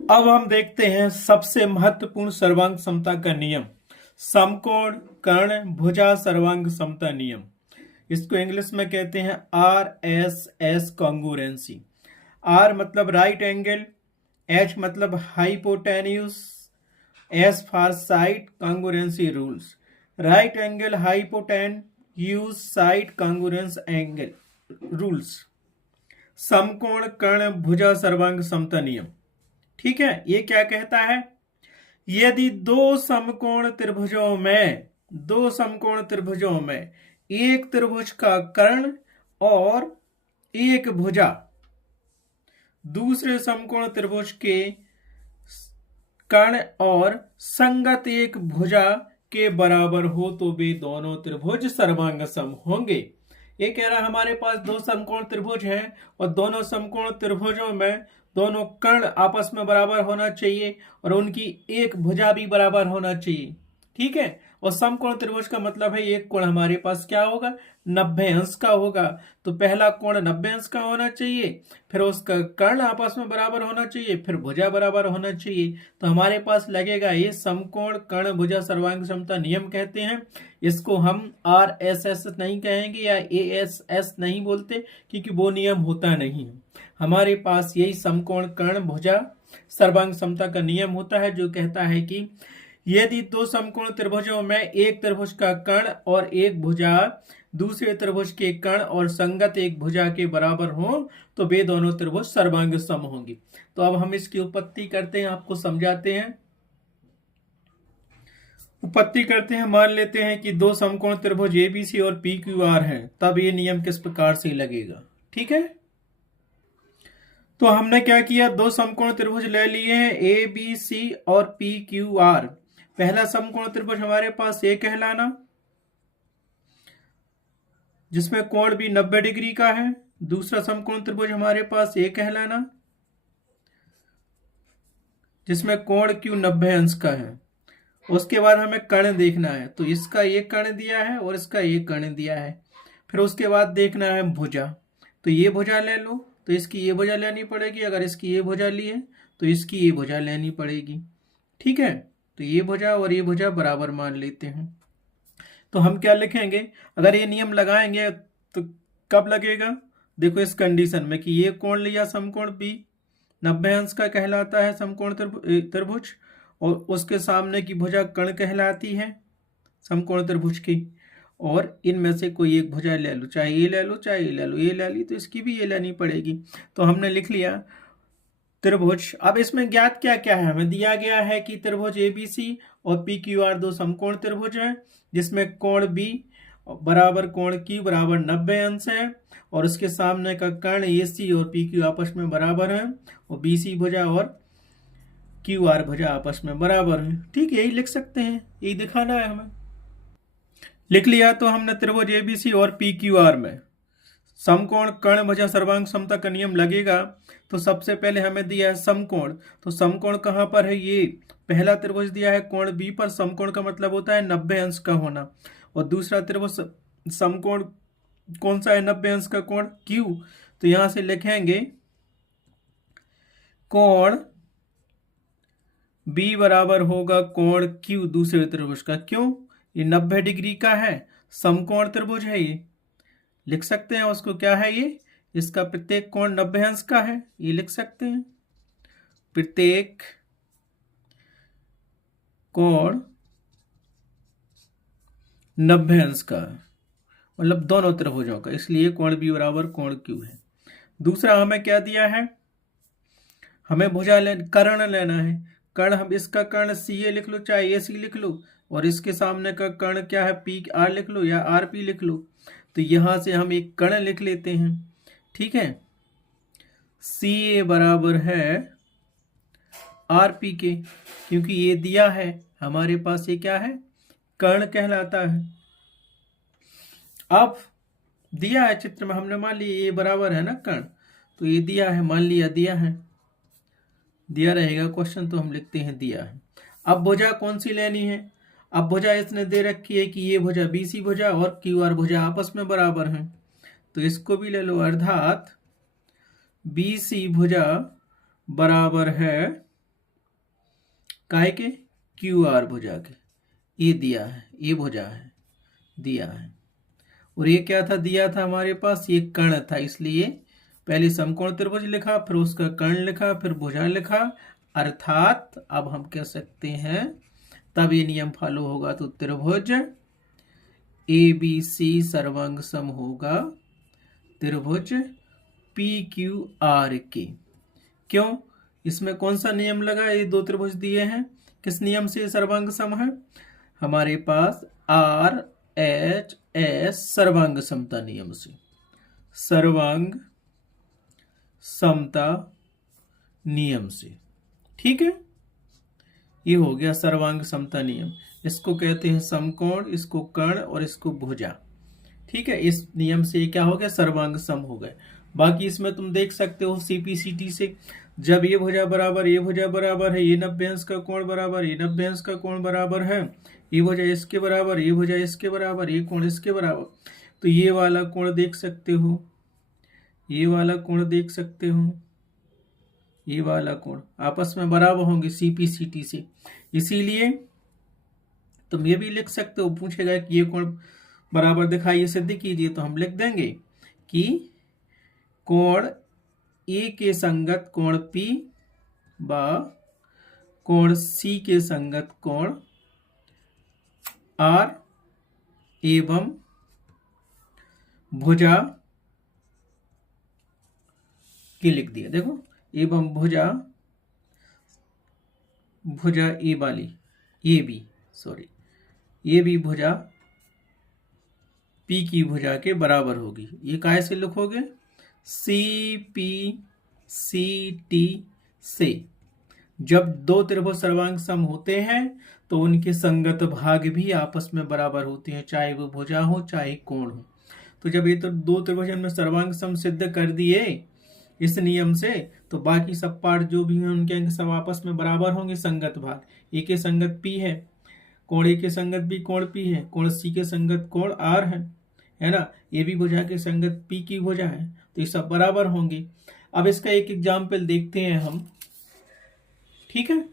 अब हम देखते हैं सबसे महत्वपूर्ण सर्वांग समता का नियम, समकोण कर्ण भुजा सर्वांग समता नियम। इसको इंग्लिश में कहते हैं RSS कॉन्ग्रुएंसी। R मतलब राइट एंगल, H मतलब hypotenuse, S for side congruency rules. Right angle hypotenuse side congruence angle rules, समकोण कर्ण भुजा सर्वांग समता नियम। ठीक है, ये क्या कहता है? यदि दो समकोण त्रिभुजों में एक त्रिभुज का कर्ण और एक भुजा दूसरे समकोण त्रिभुज के कर्ण और संगत एक भुजा के बराबर हो तो वे दोनों त्रिभुज सर्वांग सम होंगे। ये कह रहा है हमारे पास दो समकोण त्रिभुज हैं और दोनों समकोण त्रिभुजों में दोनों कर्ण आपस में बराबर होना चाहिए और उनकी एक भुजा भी बराबर होना चाहिए। ठीक है, और समकोण त्रिभुज का मतलब है एक कोण हमारे पास क्या होगा, 90 अंश का होगा। तो पहला कोण 90 अंश का होना चाहिए, फिर उसका कर्ण आपस में बराबर होना चाहिए, फिर भुजा बराबर होना चाहिए। तो हमारे पास लगेगा ये समकोण कर्ण भुजा सर्वांग समता नियम कहते हैं। इसको हम RSS नहीं कहेंगे या ASS नहीं बोलते, क्योंकि वो नियम होता नहीं है। हमारे पास यही समकोण कर्ण भुजा सर्वांग समता का नियम होता है, जो कहता है कि यदि दो समकोण त्रिभुजों में एक त्रिभुज का कर्ण और एक भुजा दूसरे त्रिभुज के कर्ण और संगत एक भुजा के बराबर हो तो वे दोनों त्रिभुज सर्वांग सम होंगे। तो अब हम इसकी उत्पत्ति करते हैं, आपको समझाते हैं। उत्पत्ति करते हैं, मान लेते हैं कि दो समकोण त्रिभुज ABC और PQR हैं, तब ये नियम किस प्रकार से लगेगा। ठीक है, तो हमने क्या किया, दो समकोण त्रिभुज ले लिए हैं ABC और PQR। पहला समकोण त्रिभुज हमारे पास A कहलाना, जिसमें कोण भी 90 डिग्री का है। दूसरा समकोण त्रिभुज हमारे पास A कहलाना, जिसमें कोण Q 90 अंश का है। उसके बाद हमें कर्ण देखना है, तो इसका एक कर्ण दिया है और इसका एक कर्ण दिया है। फिर उसके बाद देखना है भुजा, तो ये भुजा ले लो, तो इसकी ये भुजा लेनी पड़ेगी। अगर इसकी ये भुजा ली है तो इसकी ये भुजा लेनी पड़ेगी। ठीक है, तो ये भुजा और ये भुजा बराबर मान लेते हैं। तो हम क्या लिखेंगे, अगर ये नियम लगाएंगे तो कब लगेगा, देखो इस कंडीशन में कि ये कोण लिया समकोण B 90 अंश का कहलाता है समकोण त्रिभुज, और उसके सामने की भुजा कर्ण कहलाती है समकोण त्रिभुज की, और इनमें से कोई एक भुजा ले लो, चाहे ये ले लो चाहे ये ले लो, ये ले ली तो इसकी भी ये लेनी पड़ेगी। तो हमने लिख लिया त्रिभुज। अब इसमें ज्ञात क्या क्या है, हमें दिया गया है कि त्रिभुज ABC और PQR दो समकोण त्रिभुज हैं, जिसमें कोण B बराबर कोण Q बराबर 90 अंश है, और उसके सामने का कर्ण AC और PQ आपस में बराबर है, और BC भुजा और QR भुजा आपस में बराबर है। ठीक, यही लिख सकते हैं, यही दिखाना है हमें। लिख लिया, तो हमने त्रिभुज ABC और PQR में समकोण कर्ण भुजा सर्वांग समता का नियम लगेगा। तो सबसे पहले हमें दिया है समकोण, तो समकोण कहाँ पर है, ये पहला त्रिभुज दिया है कोण B पर। समकोण का मतलब होता है 90 अंश का होना, और दूसरा त्रिभुज समकोण कौन सा है, 90 अंश का कोण Q। तो यहां से लिखेंगे कोण B बराबर होगा कोण Q दूसरे त्रिभुज का। क्यों, ये 90 डिग्री का है, समकोण त्रिभुज है, ये लिख सकते हैं उसको क्या है, ये इसका प्रत्येक कोण 90 अंश का है, ये लिख सकते हैं प्रत्येक कोण 90 अंश का, मतलब दोनों त्रिभुजों का, इसलिए कोण B बराबर कोण Q है। दूसरा हमें क्या दिया है, हमें भुजा कर्ण लेना है। कर्ण, हम इसका कर्ण CA लिख लो चाहे AC लिख लो, और इसके सामने का कर्ण क्या है PR लिख लो या RP लिख लो। तो यहां से हम एक कर्ण लिख लेते हैं। ठीक है, CA बराबर है RP के, क्योंकि ये दिया है हमारे पास, ये क्या है, कर्ण कहलाता है। अब दिया है चित्र में, हमने मान लिया ये बराबर है ना कर्ण, तो ये दिया है, मान लिया दिया है, दिया रहेगा क्वेश्चन, तो हम लिखते हैं दिया है। अब भुजा कौन सी लेनी है, अब भुजा इसने दे रखी है कि ये भुजा BC भुजा और QR भुजा आपस में बराबर हैं, तो इसको भी ले लो, अर्थात BC भुजा बराबर है काय के, क्यू आर भुजा के। ये दिया है, ये भुजा है, दिया है। और ये क्या था, दिया था हमारे पास, ये कर्ण था, इसलिए पहले समकोण त्रिभुज लिखा, फिर उसका कर्ण लिखा, फिर भुजा लिखा। अर्थात अब हम कह सकते हैं, तब ये नियम फॉलो होगा तो त्रिभुज ABC सर्वांग सम होगा त्रिभुज PQRK। क्यों, इसमें कौन सा नियम लगा, ये दो त्रिभुज दिए हैं, किस नियम से सर्वांग सम है, हमारे पास RHS सर्वांग समता नियम से, सर्वांग समता नियम से। ठीक है, ये हो गया सर्वांग समता नियम। इसको कहते हैं समकोण, इसको कर्ण और इसको भुजा। ठीक है, इस नियम से क्या हो गया, सर्वांग सम हो गए। बाकी इसमें तुम देख सकते हो CPCT से, जब ये भुजा बराबर ये भुजा बराबर है, ये 90 अंश का कोण बराबर, ये 90 अंश का कोण बराबर है, ये भुजा इसके बराबर, ये भुजा इसके बराबर, ये कोण इसके बराबर, तो ये वाला कोण देख सकते हो, ये वाला कोण देख सकते हो, ये वाला कोण आपस में बराबर होंगे CPCT से। इसीलिए तुम ये भी लिख सकते हो, पूछेगा कि ये कोण बराबर दिखाइए, सिद्ध कीजिए, तो हम लिख देंगे कि कोण A के संगत कोण P व कोण C के संगत कोण R एवं भुजा के लिख दिया। देखो, एवं भुजा ए वाली, ये भी सॉरी, ये भी भुजा P की भुजा के बराबर होगी। ये काय से लिखोगे, CPCT से। जब दो त्रिभुज सर्वांग सम होते हैं तो उनके संगत भाग भी आपस में बराबर होते हैं, चाहे वो भुजा हो चाहे कोण हो। तो जब ये तो दो त्रिभुज में सर्वांग सम सिद्ध कर दिए इस नियम से, तो बाकी सब पार्ट जो भी हैं उनके अंक सब आपस में बराबर होंगे, संगत भाग। ए के संगत P है, कोण ए के संगत भी कोण P है, कोण C के संगत कोण R है ना, ये भी भुजा के संगत P की भुजा है, तो ये सब बराबर होंगे। अब इसका एक एग्जाम्पल देखते हैं हम। ठीक है,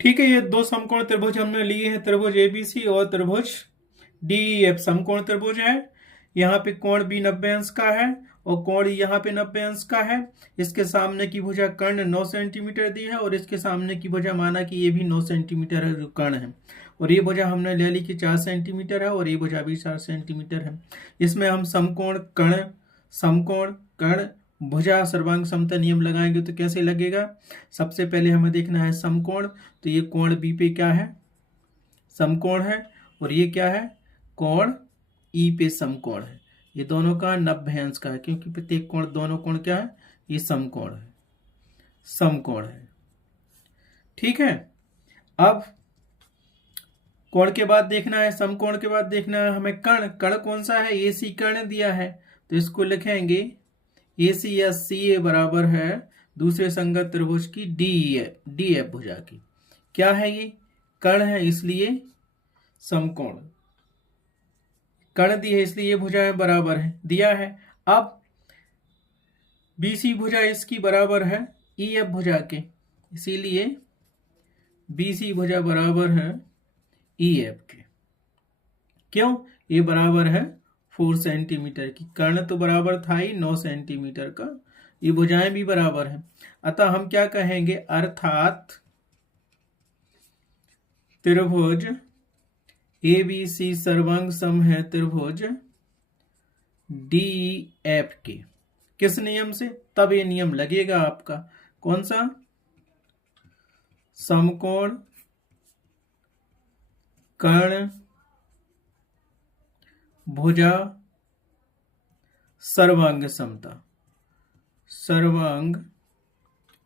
ठीक है, ये दो समकोण त्रिभुज हमने लिए हैं, त्रिभुज ABC और त्रिभुज DEF समकोण त्रिभुज है। यहाँ पे कोण B 90 अंश का है और कोण यहाँ पे 90 अंश का है। इसके सामने की भुजा कर्ण 9 सेंटीमीटर दी है और इसके सामने की भुजा माना कि ये भी 9 सेंटीमीटर है, जो कर्ण है, और ये भुजा हमने ले ली कि 4 सेंटीमीटर है और ये भुजा भी 4 सेंटीमीटर है। इसमें हम समकोण कर्ण भुजा सर्वांग समता नियम लगाएंगे तो कैसे लगेगा। सबसे पहले हमें देखना है समकोण, तो ये कोण B पे क्या है, समकोण है, और ये क्या है, कोण E पे समकोण है। ये दोनों का 90 अंश का है, क्योंकि प्रत्येक कोण, दोनों कोण क्या है, ये समकोण है, समकोण है। ठीक है, अब कोण के बाद देखना है, समकोण के बाद देखना है हमें कर्ण। कर्ण कौन सा है, AC कर्ण दिया है, तो इसको लिखेंगे AC या CA बराबर है दूसरे संगत त्रिभुज की DEF भुजा की। क्या है, ये कर्ण है इसलिए समकोण, कर्ण दी है इसलिए ये भुजाएं बराबर है, दिया है। अब BC भुजा इसकी बराबर है EF भुजा के, इसीलिए BC भुजा बराबर है EF के। क्यों, ये बराबर है 4 सेंटीमीटर की, कर्ण तो बराबर था ही 9 सेंटीमीटर का, ये भुजाएं भी बराबर हैं। अतः हम क्या कहेंगे, अर्थात त्रिभुज ABC सर्वांग सम है त्रिभुज DEF के। किस नियम से, तब ये नियम लगेगा आपका, कौन सा, समकोण कर्ण भुजा सर्वांग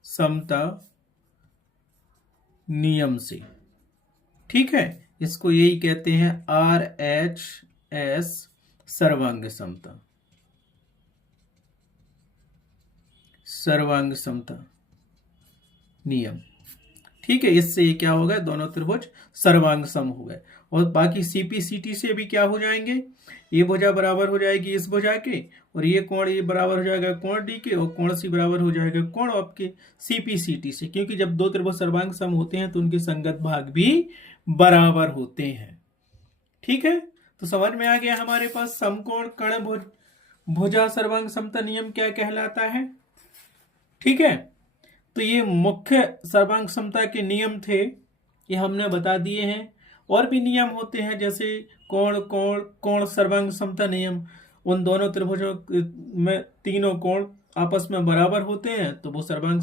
समता नियम से। ठीक है, इसको यही कहते हैं RHS सर्वांग समता नियम। ठीक है, इससे ये क्या हो गए, दोनों त्रिभुज सर्वांग सम हो गए। और बाकी सीपीसीटी से भी क्या हो जाएंगे, ये भुजा बराबर हो जाएगी इस भुजा के, और ये कोण ये बराबर हो जाएगा कोण डी के, और कोण सी बराबर हो जाएगा कोण आपके सीपीसीटी से, क्योंकि जब दो त्रिभुज सर्वांग सम होते हैं तो उनके संगत भाग भी बराबर होते हैं। ठीक है, तो समझ में आ गया हमारे पास समकोण कर्ण भुजा सर्वांग समता नियम क्या कहलाता है। ठीक है, तो ये मुख्य सर्वांग समता के नियम थे, ये हमने बता दिए हैं। और भी नियम होते हैं, जैसे कोण कोण कोण सर्वांग समता नियम, उन दोनों त्रिभुजों में तीनों कोण आपस में बराबर होते हैं तो वो सर्वांग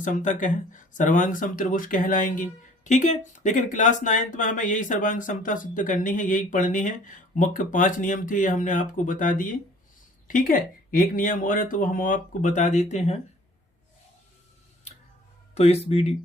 सम त्रिभुज कहलाएंगे। ठीक है, लेकिन क्लास 9th में हमें यही सर्वांग समता सिद्ध करनी है, यही पढ़नी है। मुख्य 5 नियम थे, ये हमने आपको बता दिए। ठीक है, एक नियम और है तो हम आपको बता देते हैं। तो इस वीडियो